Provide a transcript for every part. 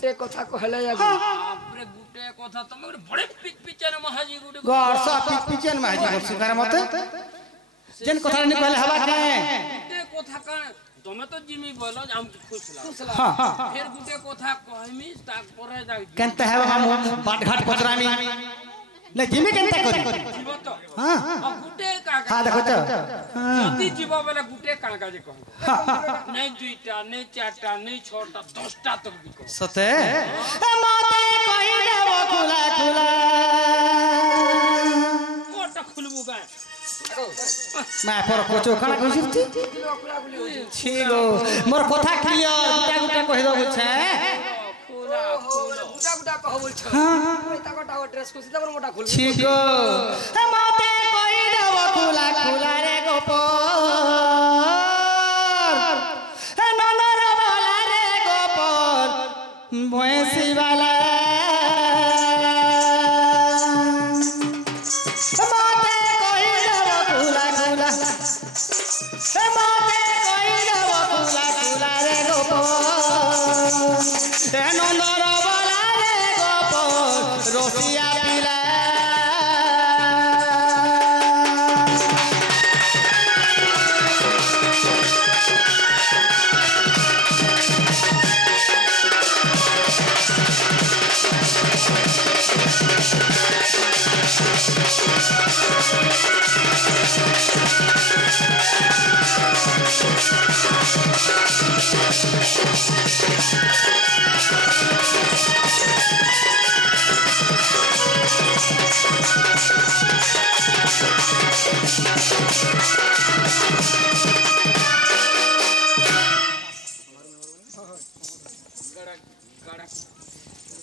गुटे कथा कहले या आपरे गुटे कथा तुम बड़े पिच पिचन महाजी गुटे गरसा पिच पिचन महाजी बस करे मते जेन कथा नि कहले हवा के गुटे कथा का तुम तो जिमी बोलो हम खुशला हां फिर गुटे कथा कहमी ताक परे जाई केनते है हम बाट घाट पचरामी ले जिमी केनते करी जीव तो हां गुटे का हां देखो तो जदी जीव बेले गुटे का जे कह नहीं दुईटा नहीं चारटा नहीं छटा 10टा तक भी कह सते मते कहि देबो खुला खुला कोटा खुलबू का मैं पर कोचो खाना कहिसि छी गो मोर कथा क्लियर गुटा गुटा कहि दो छै खुला गुटा गुटा कह बोल छ ओइ ताकटा ड्रेस को सीधा मोटा खुल छी गो मते कहि देबो खुला खुला रे गोपाल ननर वाला रे गोपाल भैंसी वाला नंदर वाला रे गोपाल रोसिया पिला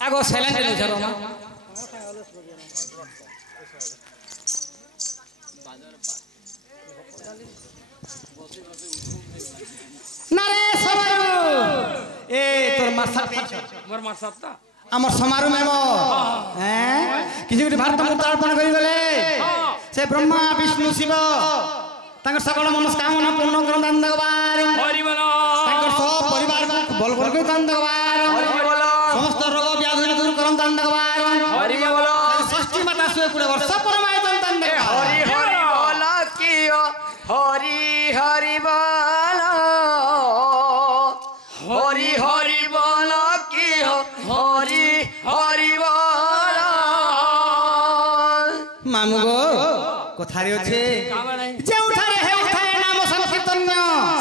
आगो साइलेंट ले जरो मा नारे समारू ए तोर मोर मारसता हमर समारू में हैं किसी के भारत में तर्पण करि गले से ब्रह्मा विष्णु शिव तांकर सकल मनस्कामना पूर्ण कर दान दगबार हरि बोलो तांकर सब परिवार को बल बल के दान दगबार हरि बोलो समस्त रोग व्याधि दूर करन दान दगबार हरि बोलो षष्ठी माता सुए पुरे वर्ष परमाय दान दगबार हरि हरि बोला कियो हरि हरि बोला हरि हरि बोला कियो हरि हरि बोला मामू गो कोथारी अछि जे उठारे हे उठाए नाम संकीर्तन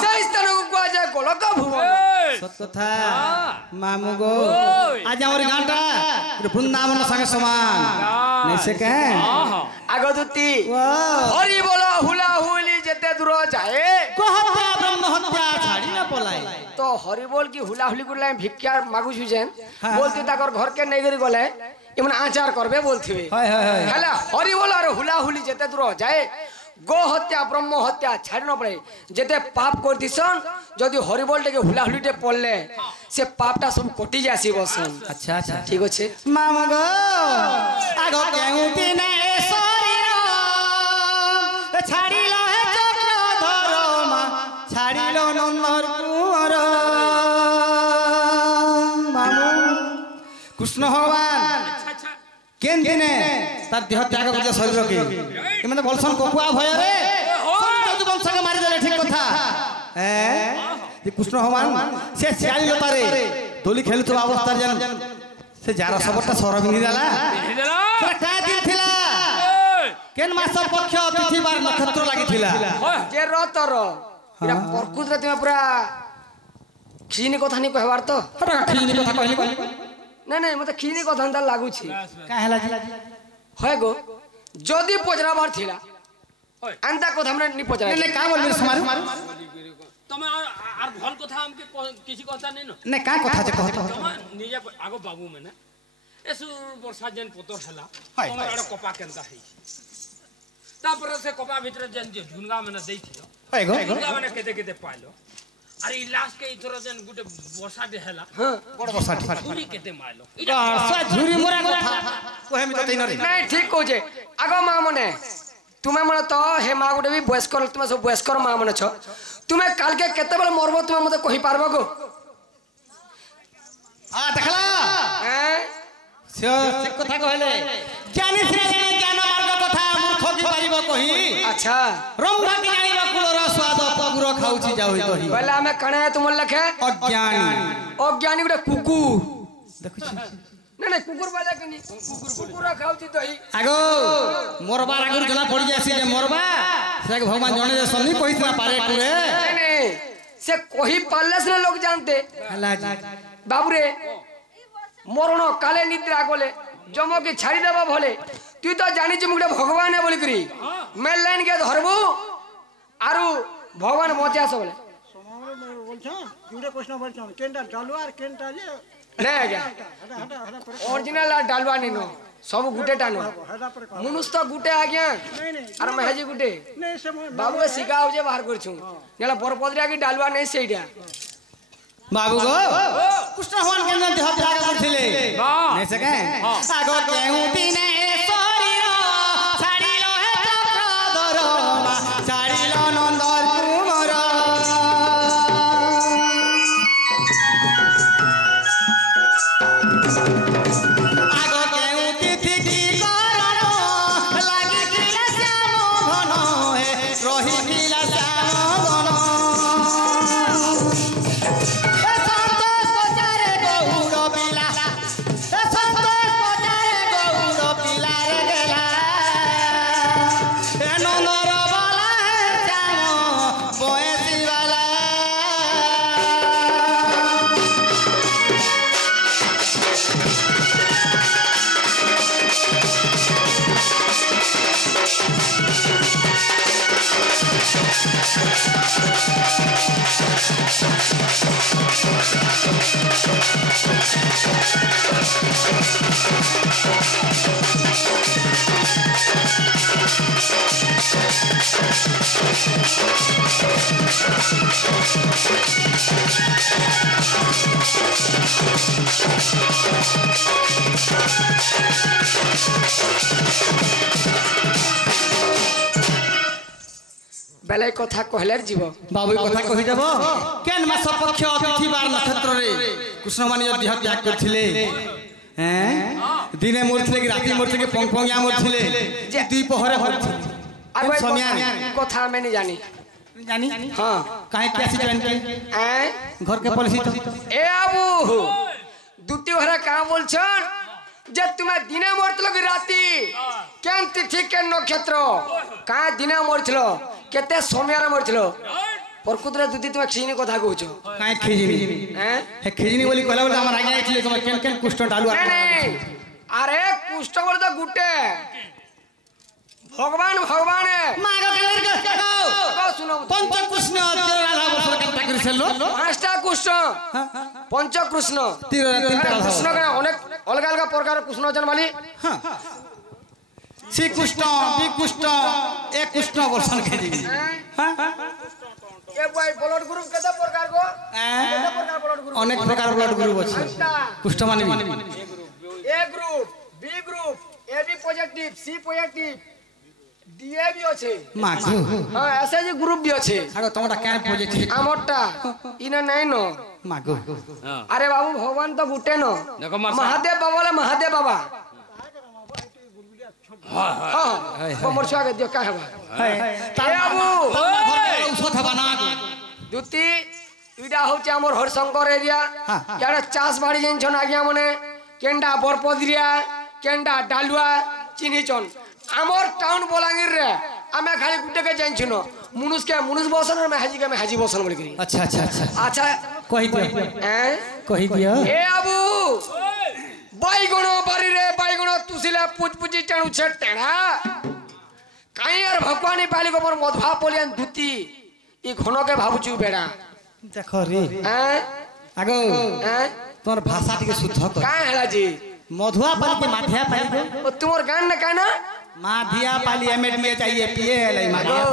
से स्थान को कुआ गोलक भुवन सत कथा मामू गो आज हमर गांटा वृंदावन संगे समान नहीं से कहे आगदुती वाह हरि बोला हुला हुली जेते दूर जाए कहता ब्रह्म हत्या छाड़ी ना पलाए तो हरि बोल की हुला हुली गुला भिक्षा मागु छुजेन बोलती ताकर घर के नहीं गरी गले इमन आचार करबे बोलथिबे हाय हाय हाय हला हरि बोल और हुला हुली जेते दूर जाए गो हत्या ब्रह्म हत्या छाड़ी न पड़े जेते पाप करदिसन जदी हरि बोल के हुला हुली टे पड़ले से पापटा सब कटि जासी बसन अच्छा अच्छा ठीक अछि मामू गो आगो केउ दिन ए शरीर छाड़ी लो है चक्रधर मा छाड़ी लो नंदर कुंवर मामू कृष्ण भगवान केन दिने तार देह त्याग कर शरीर के ए माने बलसन कोकुआ भय रे सब वंश के मारी देले ठीक कथा ए कृष्ण भगवान से सियाली लता रे दोली खेलुतो अवस्था जन से जार सबटा सर बिनी देला से का दिन थिला केन मास पक्ष तिथि बार नक्षत्र लागि थिला जे रतर इरा प्रकृत रे तुम पूरा खीनी कथा नहीं कहबार तो खीनी कथा कहली नहीं नहीं मते खीनी कथा अंदर लागू छी का हैला होय गो जदी पजराबार थिला अंता कथा हमरे नहीं पजरा ने का बोल समारू तमे आर भल कथा हमके किसी कथा नहीं न ने का कथा जे कहत तमे निजे आगो बाबू में ना एसु वर्षा जन पोतर हला हाय, तमे आड़ कपा केनता है तापर से कपा भीतर जन जे झुनगा में देई थिलो होय गो झुनगा में केते केते पाइलो अरे लास्ट के इथरो जन गुटे वर्षा दे हला बड़ बसा झुरी केते माइलो सा झुरी मोरा कथा कोहे मी तो तई नरे नहीं ठीक को जे आगो मा मने तुमे मन तो हे मा गुटे भी बयस्कर तुमे सब बयस्कर मा मने छ तुमे काल के केते बेले मरबो तुमे मते कहि पारबो गो आ देखला ସେ କଥା କହିଲେ ଜ୍ଞାନୀ ଥିଲେ ଜଣେ ଜ୍ଞାନ ମାର୍ଗ କଥା ମୂର୍ଖ କି ପାରିବ କହି अच्छा ରମ୍ଭା କି ଜାଣିବ କୁଳର ସ୍ୱାଦ ପଗୁର ଖାଉଛି ଯାଉ କହି पहले हमें कणे तुम लखे ଅଜ୍ଞାନୀ अज्ञानी गोटे कुकुर ଦେଖୁଛି नहीं नहीं कुकुर बोले कि नहीं कुकुर खाऊची दही आगो मोरबार आगुर जना पड़ी जासी जे मोरबा से भगवान जणे जे सन्नी कहितला पारे टुरे नहीं नहीं से कही पाले से लोग जानते हला जी बाबू रे मरण काले निद्रा गले जम के छाड़ी देबा भले तू तो जानी छी मुगटे भगवान है बोली करी मैं लाइन के धरबू आरु भगवान बचा सबले समावे में बोलछो जुड़े प्रश्न बोलछो केनटा डालुआ और केनटा जे नहीं आज्ञा हटा हटा हटा पर ओरिजिनल डालवा नहीं नो सब गुटे टानो हटा पर मनुष्य तो गुटे आज्ञा नहीं नहीं अरे महजी गुटे नहीं से बाबू के सिका हो जे बाहर करछु नेला बरपदरिया की डालवा नहीं सेइडा बाबू गो कृष्ण भगवान के अंदर देह त्याग करथिले नहीं सके आगो केहू दिने शरीर छाड़िलो हे चक्रधर छाड़िलो नंदर कुमार आगो केहू तिथि की करण लागि किला श्याम घन हे रही किला श्याम घन संतोष पचारे गौड़ पिला संतोष पचारे गौड़ पिला रे गेला ए नंदर बाला श्याम बयसी वाला बेले कथा कहले जीव बाबू कथा कहि देब केन मास पक्ष अतिथि बार नक्षत्र रे कृष्ण माने देह त्याग करथिले हैं दिने मोरथिले कि राति मोरथिले कि पंगपंगिया मोरथिले जे दुई पहरे मोरथिले अरे भाई समिया कथा मैं नहीं जानी जानी हां काहे कैसी जॉइन के घर के पॉलिसी तो ए आबू दुती घरे का बोलछन जे तुम्हें दिने मरतलो कि राति केन तिथि के नक्षत्र का दिने मरतलो केते समय रे मरतलो प्रकृतरे दुती तुम्हें खिजिनी कथा कहछो काहे खिजिनी हैं हे खिजिनी बोली कहला बोले हमर आगे आइथिले तुम केन केन कुष्ठ डालू नहीं नहीं अरे कुष्ठ बोले तो गुटे भगवान भगवान है मागो कलर के को सुनो पंच कृष्ण राधा वर्ष कंटा करिसेलो पांचटा कृष्ण पंच कृष्ण तीनटा कृष्ण के अनेक अलग अलग प्रकार कृष्ण जन वाली श्री कृष्ण बी कृष्ण एक कृष्ण वर्षन के जी एक भाई ब्लड ग्रुप केते प्रकार को केते प्रकार ब्लड ग्रुप अनेक प्रकार ब्लड ग्रुप अछि कृष्ण माने A group B group A B positive C positive डीए भी अछि मागो हां ऐसे जी ग्रुप भी अछि आगो तोमटा काय पॉजिटिव आमरटा इने नहीं नो मागो अरे बाबू भगवान तो गुटे नो देखो मासा महादेव बाबा वाला महादेव बाबा हां हां मोर छुआ के दियो का हेबा ए बाबू औषध बना दुती इडा होचे हमर हरशंकर एरिया याडा चास बाड़ी जेन छन आज्ञा मने केंडा बरपदरिया केंडा डालुआ चिन्हिचन हमर टाउन बलांगीर रे आमे खाली गुटे के जाइन छनो मुनुस के मुनुस बसन में हाजी के में हाजी बसन बोल करी अच्छा अच्छा अच्छा अच्छा कहि दियो हैं कहि दियो ए आबू बाईगणो बारी रे बाईगणो तुसिला पुचपुची टाणु छे टेणा काई यार भगवानी पाली को मोर मधुआ पोलियन दुती ई घनो के भाबुचू बेडा देखो रे हैं आगो हैं तोर भाषा के शुद्ध कर का हैला जी मधुआ पाली के माथिया पाली को ओ तुमर गान न का ना माधिया पाली एमएड में चाहिए पीए लई माधिया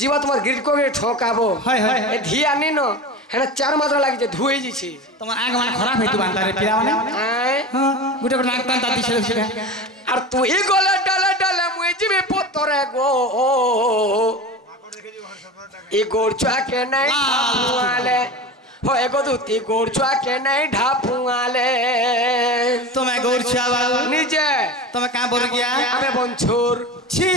जीव तुमर गिरट को के ठोकाबो हाय हाय ए धिया नी न हेना चार मात्रा लागि जे धुई जी छी तुम आंग मन खराब हेतु बांधा रे पिरा माने हैं हां गुटे गुटे नाक तान दादी छले छले और तू ही गोला डाला डाला मुई जी में पोतरे गो ई गोरचुआ के नहीं ढापुआले हो एगो दूती गोरचुआ के नहीं ढापुआले তুমি গৌর ছুয়া বাবু নিজে তুমি কাঁ বর গিয়া আমি বঞ্চুর ছি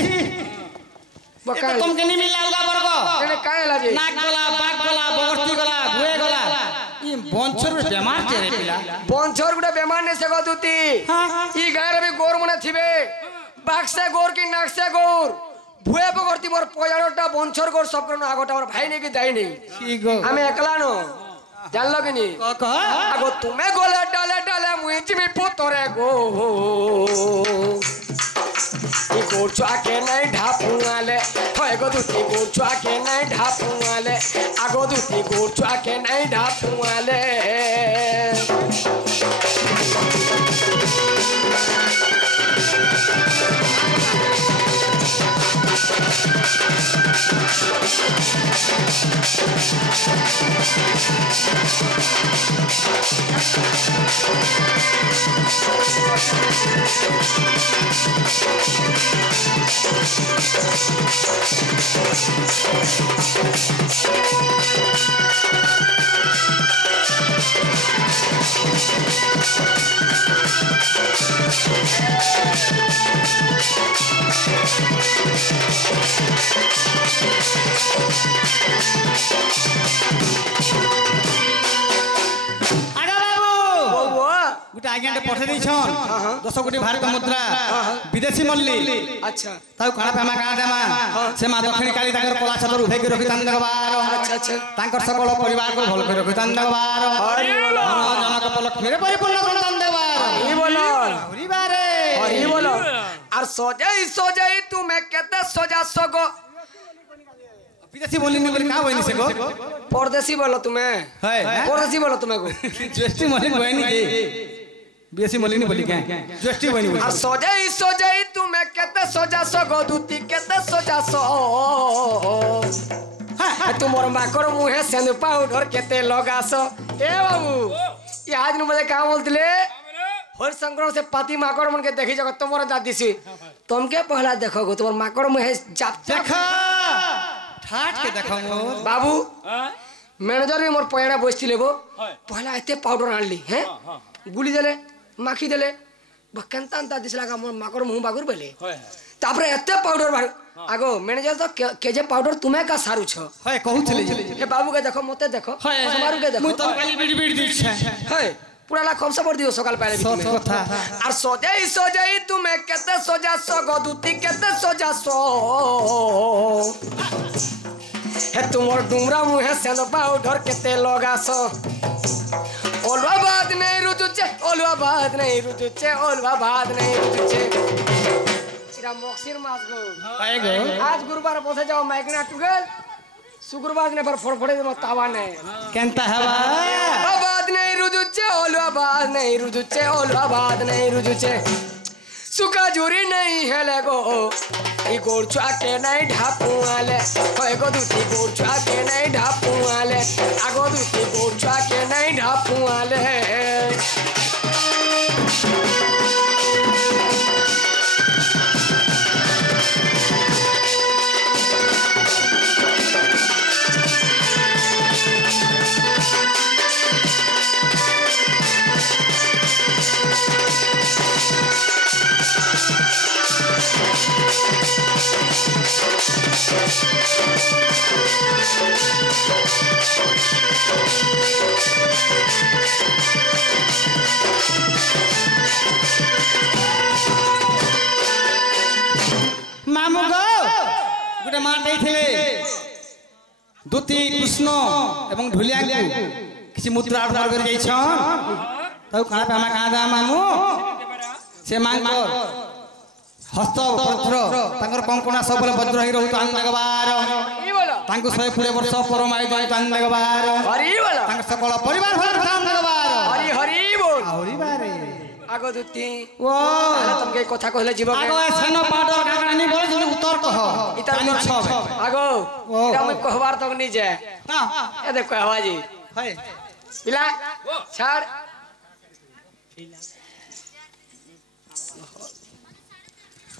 বকাল তুমি কে নিমি লালগা বর্গ এনে কায় লাগে নাক গলা বাক গলা বগর্তি গলা ভুয়ে গলা ই বঞ্চর বেমার চেরে পিলা বঞ্চর গুড়া বেমার নে সে গদুতি ই গাঁরে বি গোর মনে থিবে বাক্সে গোর কি নাকসে গোর ভুয়ে বগর্তি মোর পয়াড়টা বঞ্চর গোর সব করন আগটা আমার ভাই নেকি দেই নেই কি গো আমি একলা নো জানলো কি নি ক আগো তুমি গলে ডালে ডালে মুই জিমি পুতরে গো ই গোর চাকে নাই ঢাপুয়ালে হয় গো দুটি গোর চাকে নাই ঢাপুয়ালে আগো দুটি গোর চাকে নাই ঢাপুয়ালে গোটে আজ্ঞাଟେ পঠাই ଦେଇଛନ୍ 10 কোটি ଭାରତ ମୁଦ୍ରା ବିଦେଶୀ ମଲ୍ଲି আচ্ছা ତାକୁ କାଣା ପେମା କାଣା ଦେମା ସେ ମା ଦକ୍ଷିଣୀ କାଳି ତାଙ୍କର କଳା ଛାତରୁ ଉଭେଇକି ରଖିଥାନ୍ତି ଦେବାର আচ্ছা আচ্ছা ତାଙ୍କର সকଳ ପରିବାରକୁ ଭଲ କରି ରଖିଥାନ୍ତି ଦେବାର ଜନକ ପଲକ୍ଷରେ ପରିପୂର୍ଣ୍ଣ କରିଥାନ୍ତି ଦେବାର এই বলো ପରିବାରେ এই বলো আর সজাই সজাই তুমি কেতে সজা সগো ବିଦେଶୀ ମଲ୍ଲି ନି ବୋଲି କାଁ ବଇନି ସେ গো পরদেশি বলো তুমি ହଏ পরদেশি বলো তুমি গো জ্যেষ্ঠী মল্লি বইনি কি বিদেশী মল্লি নি বলি কাঁ জ্যেষ্ঠী বইনি আর সজাই সজাই তুমি কেতে সজা সগো দুতি কেতে সজা স তোমার মাকর মুহে সেন পাউডার কেতে লগাস এ বাবু ই আজ নু মধ্যে কাম বলতিলে হরি শঙ্কর সে পাতি মাকড় মনকে দেখি যাও তোমার দাদিছি তোমকে পহলা দেখো গো তোমার মাকড় মুহে চাপ দেখা ঠাট কে দেখা মোর বাবু ম্যানেজার भी मोर पयड़ा बसथिले गो पहला एते पाउडर आनली हैं गुली देले माखी देले बकंता अंता दिसला का मोर माकड़ मुंह बागुर बेले तापरे एते पाउडर बार आगो मैनेजर तो केजे पाउडर तुमे का सारू छ हय कहउथिले हे बाबू के देखो मते देखो समारू के देखो मुई तो खाली बिड़ बिड़ दिछ है पूरा ला खमसा पड़ दियो सकाल पहले भी सत कथा और सजाई सजाई तुमे केते सजा सो गदुती केते सजा सो हे तुमर डुमरा मुहे सेंद पाउडर केते लगास ओलवा बात नहीं रुजुचे ओलवा बात नहीं रुजुचे ओलवा बात नहीं रुजुचे इरा मक्सिर मास गो आए गो आज गुरुवार बसे जाओ माइकना टुगल शुक्रवार ने पर फड़फड़े दे तावा ने केनता हवा बात नहीं रुजुचे ओलवा बात नहीं रुजुचे ओलवा बात नहीं रुजुचे सुका जुरी नहीं है लगो ई गोड़ के नहीं ढापुआले होय गो दुती गोड़ के नहीं ढापुआले आगो दुती गोड़ के नहीं ढापुआले मामू गो गुटे मार देइथिले दुती कृष्ण एवं ढुलिया किछि मुद्रा अर्पण कर जाइछन ताऊ खाना पे हम कहा दा मामू से मांग हस्त पत्र तांकर कंकणा सब बले भद्र ही रहु तान लगबार ई बोलो तांको 100 वर्ष परमाय दई तान लगबार हरि बोलो तांकर सकल परिवार भर तान लगबार हरि हरि बोल औरी बारे आगो दुती ओ अरे तुमके कथा कहले जीव आगो सेनो पाडर काकरानी बोले जल्दी उत्तर कह इता तानी छबे आगो इता मैं कहवार तक नहीं जाए हां ए देख कहवा जी है पिला छाड़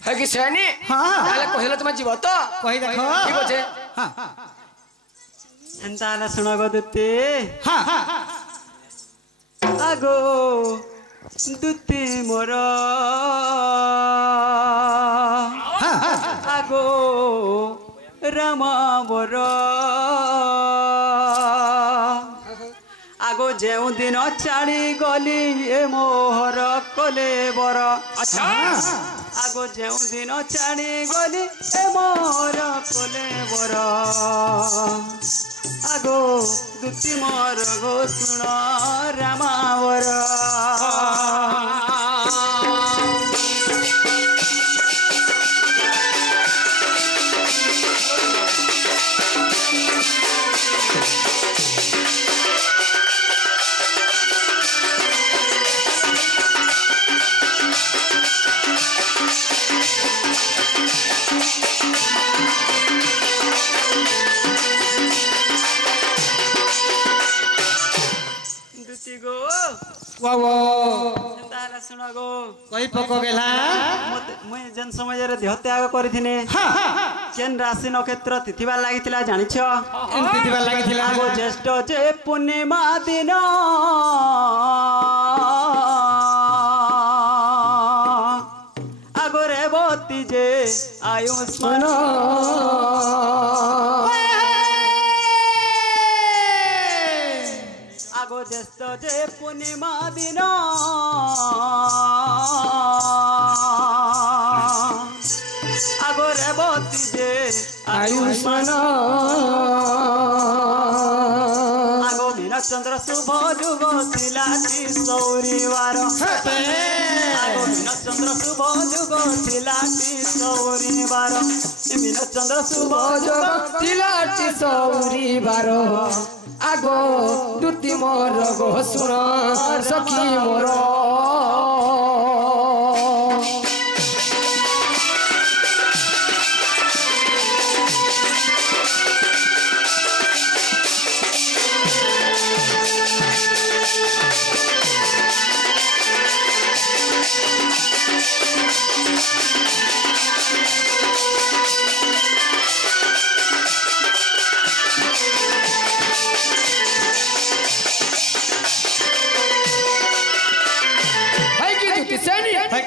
है कि सैनी हां ताले कहले तुम जीव तो कहि देखो ठीक আছে हां एंता सुनो गो दुती हां आगो দুতি মোর আগো রামা বর আগো যেউ দিন ছাড়ি গলি এ মোহর কলে বর আগো যেউ দিন ছাড়ি গলি এ মোহর কলে বর আগো দুতি মোর গো শুণ রামা বর तारा सुना गो कई पको गेला मुई जन समय रे देह त्याग करिथिने केन राशि नक्षत्र तिथिबा लागिथिला जानिछ एन तिथिबा लागिथिला गो ज्येष्ठ जे पूर्णिमा दिन आगो रेवती जे आयुष्मान আগো জ্যেষ্ঠ যে পূর্ণিমা দিন আগো রেবতী যে আয়ুষ্মান আগো মীনচন্দ্র শুভ যুগ ଥିଲା সৌরিবার আগো মীনচন্দ্র শুভ যুগ ଥିଲା সৌরিবার মীনচন্দ্র শুভ যুগ ଥିଲା সৌরিবার আগো দুতি মোর গো শুণ সখী মোর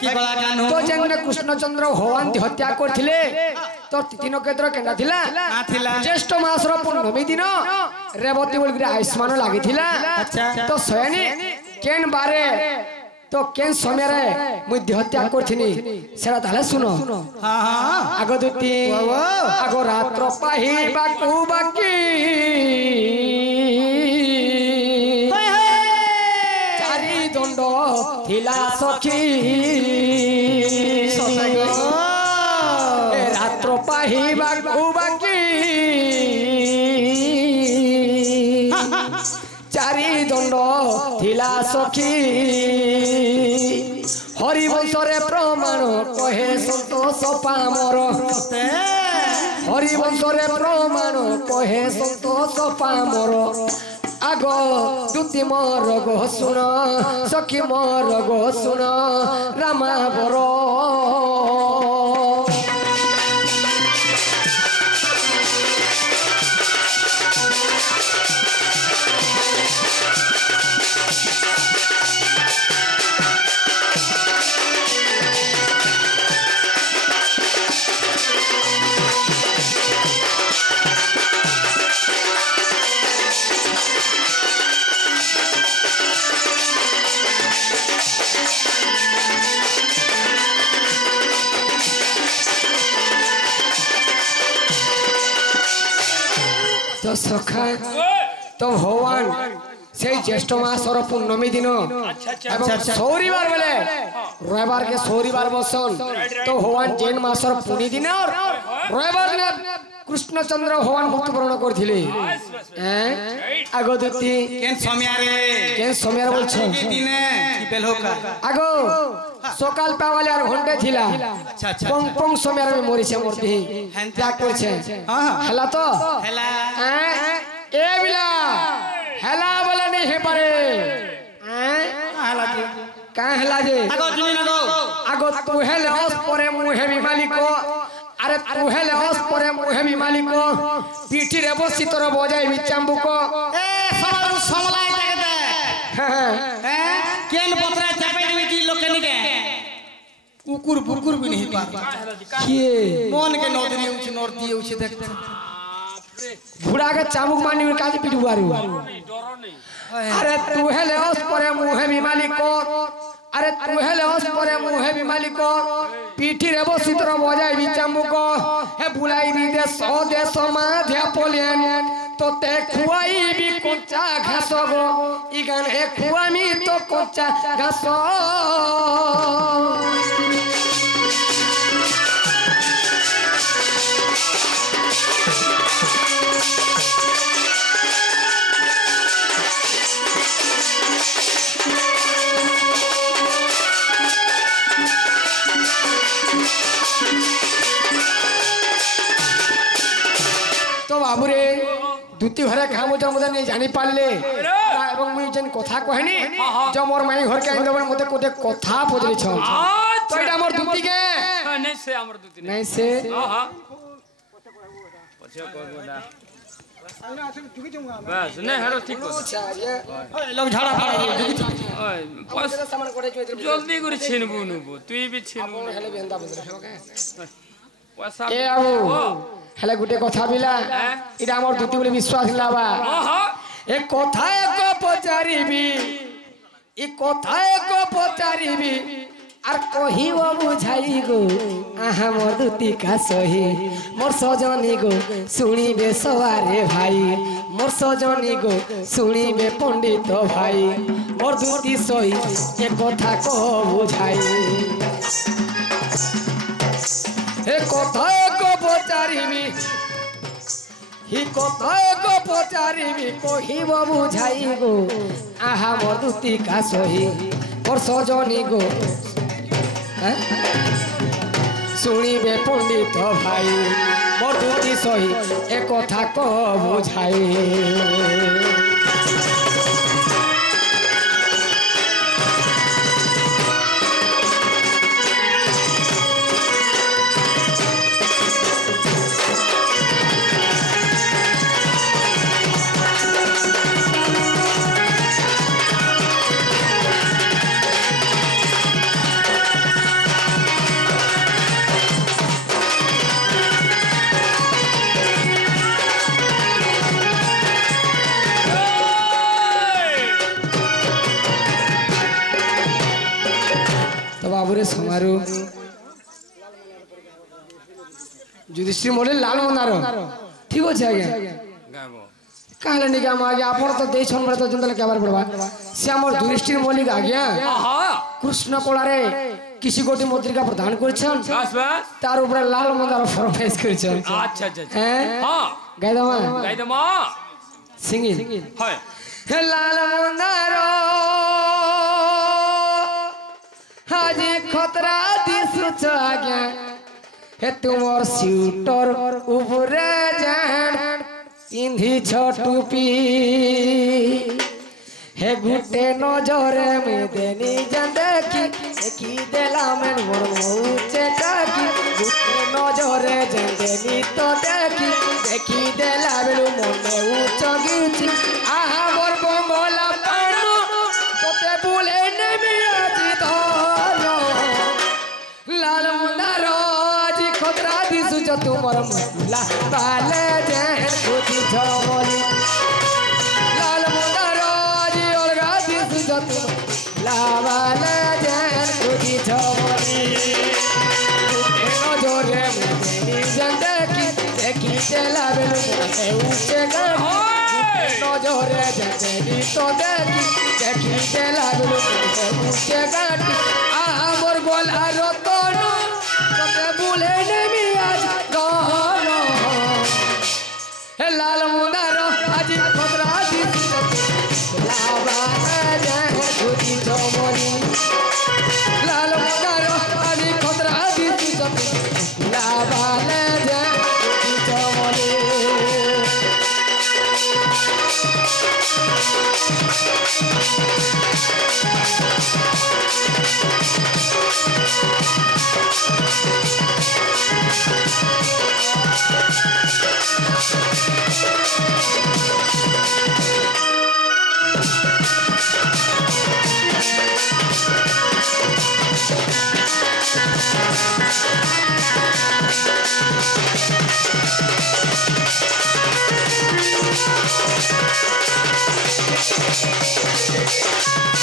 की गला कानू तो जेने कृष्णचंद्र भगवान हत्या करथिले तो तिथि नक्षत्र केना थिला ना थिला ज्येष्ठ मासर पूर्णमी दिन रेवती बोल आयुष्मान लागिथिला अच्छा तो सयनी केन बारे तो केन समय रे मुई हत्या करथिनी सेरा ताले सुनो हां हां आगो दुती आगो रात्र पाही बाकू बाकी चारि दंड थिला सखी रात्र पाही बाकू बाकी चारि दंड थिला सखी हरिवंशरे प्रमाण कहे संतोष पामर हरिवंशरे प्रमाण कहे संतोष पामर आग दुति मोर गो सुन सखी मोर गो सुन रामा बर तो सखा तो भगवान से ज्येष्ठ मासर पूर्णमी दिन सौरिवार बेले रविवार के सौरिवार बसन तो भगवान जैन मासर पुनी दिन रविवार दिन कृष्णचंद्र भगवान मृत्युवरण करथिले आगो दुती केन समय रे बोलछो दिने की बेलहोका आगो सकाल पावाले आर घंटे थिला अच्छा अच्छा पंग पंग समय रे मोरी से मूर्ति त्याग करछे हां हला तो हेला ए बिला हेला बोला नहीं है पारे हेला की का हेला जे आगो जुनी नगो आगो तू हेले ओस परे मुहे भी मालिको अरे तू हेले ओस परे मुहे भी मालिको पीठी रे बसी तोर बजाई भी चांबुको ए समलाई ताके दे हैं केन पत्रा चापे दिबी की टुकुर बुकुर भी नहीं पा किए मन के नौदरी उछ नौरती उछ देखते बुढ़ा के चामुक मारने में काज पिटुआरू डरो नहीं अरे तू हेले ओस परे मुहे भी मालिक अरे तू हेले ओस परे मुहे भी मालिक पीठी रे बसी तोर बजाई भी चामुक हे बुलाई भी दे सो दे समाध्या पोलेन तो ते खुआई भी कोचा घास गो इगन हे खुआमी तो कोचा घास तो बाबू रे दुती घरे काम जो मुझे नहीं जानी पाले एवं मुई जन कथा कहनी जो मोर माई घर के आइंदबन मते कोते कथा पजरी छ तो एटा मोर दुती के नहीं से हमर दुती नहीं से हां हां पछे कहबो ना आइना आसे जुगी दूंगा बस नहीं हेरो ठीक हो अच्छा ये लोग झाड़ा फाड़ा ओए बस सामान कोटे छ जल्दी कर छिनबु नुबु तुई भी छिनबु हेले बेंदा बजरे हो के पैसा ए आबू हेले गुटे कथा बिला इटा मोर दुती बोले विश्वास लाबा हां ए कथा एक पचारीबी ई कथा एक पचारीबी आर कही वो बुझाई गो आहा मोर दुती का सही मोर सजनी गो सुनी बे सवारे भाई मोर सजनी गो सुनी बे पंडित भाई मोर दुती सही ए कथा को बुझाई ए कथा एक पचारीबी ही कथा एक पचारीबी कही वो बुझाई गो आहा मोर दुती का सही मोर सजनी गो শুনিবে পণ্ডিত ভাই মোর দুটি সহি এ কথা ক বুঝাই बाबूरे समारो युधिष्ठिर मोले लाल मनार ठीक अच्छे आज्ञा गाबो कहले निका आगे आपण तो देई छन तो जंदल केबार पड़बा से हमर युधिष्ठिर मलिक आज्ञा हां कृष्ण कोलारे किसी गोटी मुद्रिका प्रदान करछन बस बस तार ऊपर लाल मनार फरमाइश करछन अच्छा अच्छा हैं हां गायदमा सिंगिल हाय हे लाल मनार हाजी खतरा दिसुच आज्ञा हे तुमर स्यूटर ऊपरे जान पिंधी छटुपी हे गुटे नजरे में देनी जन देखी देला में मोर मौचे टाकी गुटे नजरे जन देनी तो देखी देला बेलु मने उच्च गिउची आहा मोर बंगला पानु कोते बुले नेमी आजी धरो लाल मुंदारो जी खतरा दिसु ज तुमर मुला बाले जेन बुझी झमली लाल मुंदारो जी अलगा दिसु ज तुमर बाले जेन बुझी झमली नजरे मुनी जन देखी देला बेलु मने उच्चे गाड़ी नजरे जन देखी तो देखी देला बेलु मने उच्चे गाड़ी आमर गोला रतन कते बुले नेमी आज गहन हे लाल मुंदार आज खतरा दिस लावा जाए खुदी जमनी Thank